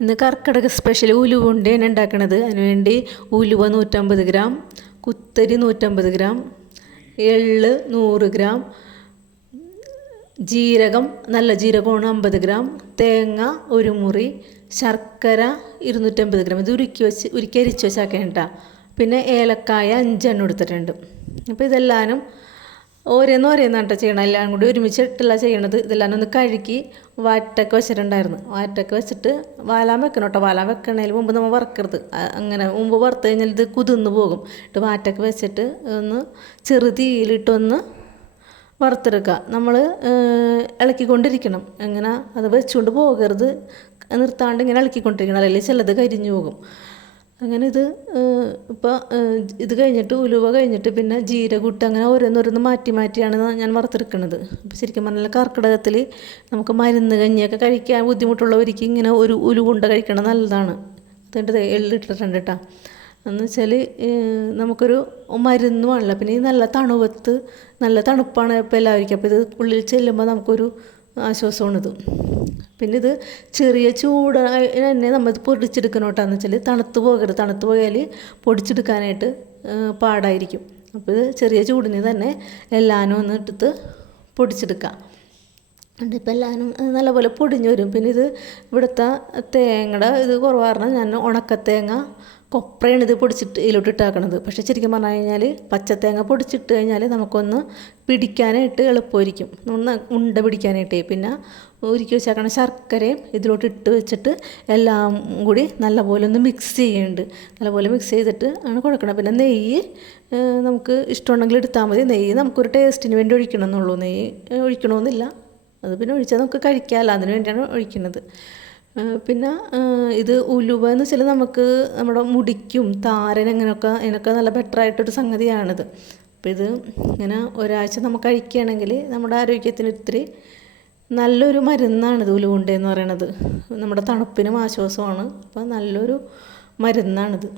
ഇന്ന് കർക്കിടക സ്പെഷ്യൽ ഉലുവ ഉണ്ടയാണ് ഉണ്ടാക്കണത്. അതിനുവേണ്ടി ഉലുവ നൂറ്റമ്പത് ഗ്രാം കുത്തരി നൂറ്റമ്പത് ഗ്രാം എള്ള് നൂറ് ഗ്രാം ജീരകം നല്ല ജീരകമാണ് അമ്പത് ഗ്രാം തേങ്ങ ഒരു മുറി ശർക്കര ഇരുന്നൂറ്റമ്പത് ഗ്രാം ഇത് ഉരുക്കി വെച്ച് ഉരുക്കി അരിച്ച് വെച്ചാക്കേണ്ട പിന്നെ ഏലക്കായ അഞ്ചെണ്ണം എടുത്തിട്ടുണ്ട്. അപ്പോൾ ഇതെല്ലാനും ഓരോന്ന് ഓരോന്നാണ് കേട്ടോ ചെയ്യണം എല്ലാം കൂടി ഒരുമിച്ചിട്ടല്ല ചെയ്യണത്. ഇതെല്ലാം ഒന്ന് കഴുകി വാറ്റൊക്കെ വെച്ചിട്ടുണ്ടായിരുന്നു. വാറ്റൊക്കെ വെച്ചിട്ട് വാലാൻ വെക്കണം കേട്ടോ. വാലാൻ വെക്കണതിന് മുമ്പ് നമ്മൾ വറക്കരുത്. അങ്ങനെ മുമ്പ് വറുത്ത് കഴിഞ്ഞാൽ ഇത് കുതിർന്ന് പോകും. എന്നിട്ട് വാറ്റൊക്കെ വെച്ചിട്ട് ഒന്ന് ചെറുതീയിലിട്ടൊന്ന് വറുത്തെടുക്കുക നമ്മൾ ഇളക്കിക്കൊണ്ടിരിക്കണം. അങ്ങനെ അത് വെച്ചുകൊണ്ട് പോകരുത്. നിർത്താണ്ട് ഇങ്ങനെ ഇളക്കിക്കൊണ്ടിരിക്കണം. അല്ലെങ്കിൽ ചിലത് കരിഞ്ഞു പോകും. അങ്ങനെ ഇത് ഇപ്പോൾ ഇത് കഴിഞ്ഞിട്ട് ഉലുവ കഴിഞ്ഞിട്ട് പിന്നെ ജീരകൂട്ട് അങ്ങനെ ഓരോന്നോരോന്ന് മാറ്റി മാറ്റിയാണ് ഞാൻ വറുത്തെടുക്കുന്നത് അപ്പോൾ ശരിക്കും പറഞ്ഞാൽ കർക്കിടകത്തിൽ നമുക്ക് മരുന്ന് കഞ്ഞിയൊക്കെ കഴിക്കാൻ ബുദ്ധിമുട്ടുള്ളവർക്ക് ഇങ്ങനെ ഒരു ഉലു ഉലുവുണ്ട കഴിക്കണം നല്ലതാണ്. അതുകൊണ്ട് എള്ളിട്ടിട്ടുണ്ട് കേട്ടോ എന്ന് വെച്ചാൽ നമുക്കൊരു മരുന്നുമാണല്ലോ പിന്നെ ഈ നല്ല തണുപത്ത് നല്ല തണുപ്പാണ് ഇപ്പോൾ എല്ലാവർക്കും. അപ്പോൾ ഇത് ഉള്ളിൽ ചെല്ലുമ്പോൾ നമുക്കൊരു ആശ്വാസമാണിത്. പിന്നെ ഇത് ചെറിയ ചൂട് തന്നെ നമ്മൾ പൊടിച്ചെടുക്കണം കേട്ടോ എന്ന് വെച്ചാൽ തണുത്ത് പോകരുത്. തണുത്ത് പോയാൽ പൊടിച്ചെടുക്കാനായിട്ട് പാടായിരിക്കും. അപ്പോൾ ഇത് ചെറിയ ചൂടിന് തന്നെ എല്ലാനും ഒന്ന് എടുത്ത് പൊടിച്ചെടുക്കാം. ഉണ്ട് ഇപ്പം എല്ലാവരും നല്ലപോലെ പൊടിഞ്ഞു വരും. പിന്നെ ഇത് ഇവിടുത്തെ തേങ്ങയുടെ ഇത് കുറവാണ് ഞാൻ ഉണക്കത്തേങ്ങ കൊപ്രയാണ് ഇത് പൊടിച്ചിട്ട് ഇതിലോട്ട് ഇട്ടാക്കണത്. പക്ഷേ ശരിക്കും പറഞ്ഞു കഴിഞ്ഞാൽ പച്ചത്തേങ്ങ പൊടിച്ചിട്ട് കഴിഞ്ഞാൽ നമുക്കൊന്ന് പിടിക്കാനായിട്ട് എളുപ്പമായിരിക്കും. ഒന്ന് ഉണ്ട പിടിക്കാനായിട്ട്. പിന്നെ ഉരുക്കി വെച്ചേക്കണ ശർക്കരയും ഇതിലോട്ട് ഇട്ട് വെച്ചിട്ട് എല്ലാം കൂടി നല്ലപോലെ ഒന്ന് മിക്സ് ചെയ്യുന്നുണ്ട് നല്ലപോലെ മിക്സ് ചെയ്തിട്ട് ആണ് കൊടുക്കണം പിന്നെ നെയ്യ് നമുക്ക് ഇഷ്ടമുണ്ടെങ്കിൽ എടുത്താൽ മതി. നെയ്യ് നമുക്കൊരു ടേസ്റ്റിന് വേണ്ടി ഒഴിക്കണം എന്നുള്ളൂ നെയ്യ് ഒഴിക്കണമെന്നില്ല. അത് പിന്നെ ഒഴിച്ചാൽ നമുക്ക് കഴിക്കാമല്ലോ അതിന് വേണ്ടിയാണ് ഒഴിക്കുന്നത്. പിന്നെ ഇത് ഉലുവ എന്ന് വെച്ചാൽ നമുക്ക് നമ്മുടെ മുടിക്കും താരൻ അങ്ങനെയൊക്കെ അതിനൊക്കെ നല്ല ബെറ്റർ ആയിട്ടൊരു സംഗതിയാണിത്. അപ്പോൾ ഇത് ഇങ്ങനെ ഒരാഴ്ച നമുക്ക് കഴിക്കുകയാണെങ്കിൽ നമ്മുടെ ആരോഗ്യത്തിന് ഒത്തിരി നല്ലൊരു മരുന്നാണിത് ഉലുവുണ്ട എന്ന് പറയണത് നമ്മുടെ തണുപ്പിനും ആശ്വാസമാണ്. അപ്പോൾ നല്ലൊരു മരുന്നാണിത്.